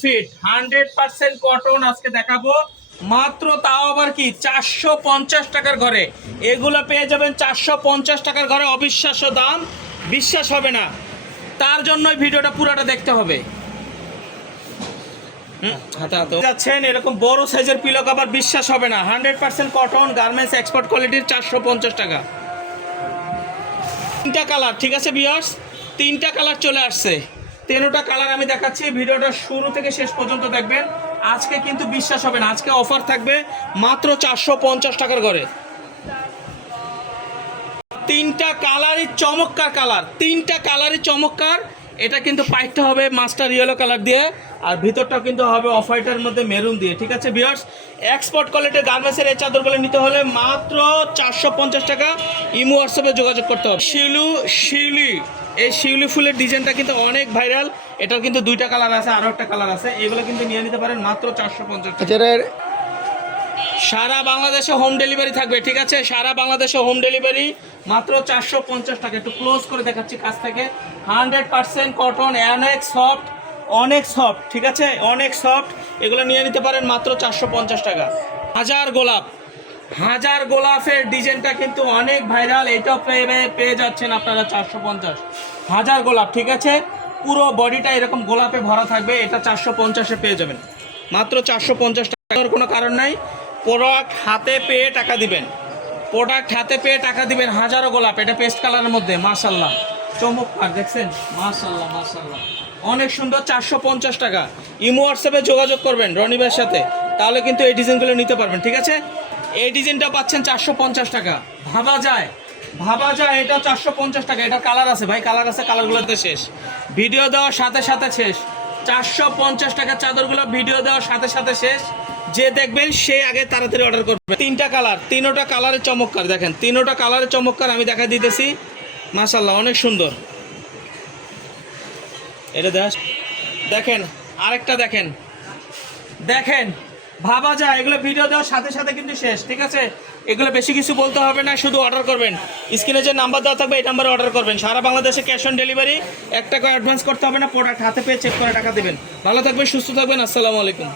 Fit 100% cotton আজকে দেখাবো মাত্র, তাও আবার কি 450 টাকার ঘরে। এগুলো পেয়ে যাবেন 450 টাকার ঘরে, অবিশ্বাস্য দাম, বিশ্বাস হবে না। তার জন্যই ভিডিওটা পুরোটা দেখতে হবে। যাচ্ছেন এরকম বড় সাইজের পিলো কভার, বিশ্বাস হবে না, 100% কটন গার্মেন্টস এক্সপোর্ট কোয়ালিটির, 450 টাকা। তিনটা কালার, ঠিক আছে ভিউয়ার্স, তিনটা কালার চলে আসছে। তেরোটা কালার আমি দেখাচ্ছি, ভিডিওটা শুরু থেকে শেষ পর্যন্ত দেখবেন। আজকে কিন্তু বিশ্বাস হবে না, আজকে অফার থাকবে মাত্র 450 টাকার ঘরে। তিনটা কালারই চমৎকার কালার, তিনটা কালারই চমৎকার। এটা কিন্তু পাইপটা হবে মাস্টার ইয়েলো কালার দিয়ে, আর ভিতরটা কিন্তু হবে অফ হোয়াইটের মধ্যে মেরুন দিয়ে, ঠিক আছে ভিউয়ার্স। এক্সপোর্ট কোয়ালিটির গার্মেন্টসের এই চাদরগুলো নিতে হলে মাত্র 450 টাকা। ইমো হোয়াটসঅ্যাপে যোগাযোগ করতে হবে। শিউলি, এই শিউলি ফুলের ডিজাইনটা কিন্তু অনেক ভাইরাল। এটার কিন্তু দুইটা কালার আছে, আরও একটা কালার আছে। এগুলো কিন্তু নিয়ে নিতে পারেন মাত্র 450 টাকা। সারা বাংলাদেশে হোম ডেলিভারি থাকবে, ঠিক আছে, সারা বাংলাদেশে হোম ডেলিভারি মাত্র 450 টাকা। একটু ক্লোজ করে দেখাচ্ছি কাছ থেকে। 100% কটন, অনেক সফট, ঠিক আছে, অনেক সফট। এগুলো নিয়ে নিতে পারেন মাত্র 450 টাকা। হাজার গোলাপের ডিজাইনটা কিন্তু অনেক ভাইরাল, এটাও পেয়ে যাচ্ছেন আপনারা 450। হাজার গোলাপ, ঠিক আছে, পুরো বডিটা এরকম গোলাপে ভরা থাকবে, এটা 450-এ পেয়ে যাবেন মাত্র 450 টাকার কোনো কারণ নাই। প্রোডাক্ট হাতে পেয়ে টাকা দিবেন, প্রোডাক্ট হাতে পেয়ে টাকা দিবেন। হাজারো গোলাপ, এটা পেস্ট কালারের মধ্যে, মাশাল্লাহ চমৎকার, দেখছেন, মাশাল্লাহ মাশাল্লাহ, অনেক সুন্দর। 450 টাকা। ইমো হোয়াটসঅ্যাপে যোগাযোগ করবেন রনি ভাইয়ের সাথে, তাহলে কিন্তু এই ডিজাইনগুলো নিতে পারবেন, ঠিক আছে। এই ডিজাইনটা পাচ্ছেন 450 টাকা। ভাবা যায় এটা 450 টাকা। এটা কালার আছে ভাই, কালার আছে, কালারগুলোতে শেষ, ভিডিও দেওয়ার সাথে সাথে শেষ। 450 টাকার চাদরগুলো ভিডিও দেওয়ার সাথে সাথে শেষ। যে দেখবেন সে আগে তাড়াতাড়ি অর্ডার করবে। তিনটা কালার, তিনোটা কালারের চমৎকার, দেখেন তিনোটা কালারের চমৎকার আমি দেখা দিতেছি, মাশাল্লাহ অনেক সুন্দর। এটা দেখেন, আরেকটা দেখেন, ভাবা যায়, এগুলো ভিডিও দেওয়ার সাথে সাথে কিন্তু শেষ, ঠিক আছে। এগুলো বেশি কিছু বলতে হবে না, শুধু অর্ডার করবেন। স্ক্রিনে যে নাম্বার দেওয়া থাকবে এই নাম্বারে অর্ডার করবেন। সারা বাংলাদেশে ক্যাশ অন ডেলিভারি, 1 টাকা অ্যাডভান্স করতে হবে না, প্রোডাক্ট হাতে পেয়ে চেক করে টাকা দেবেন। ভালো থাকবেন, সুস্থ থাকবেন, আসসালামু আলাইকুম।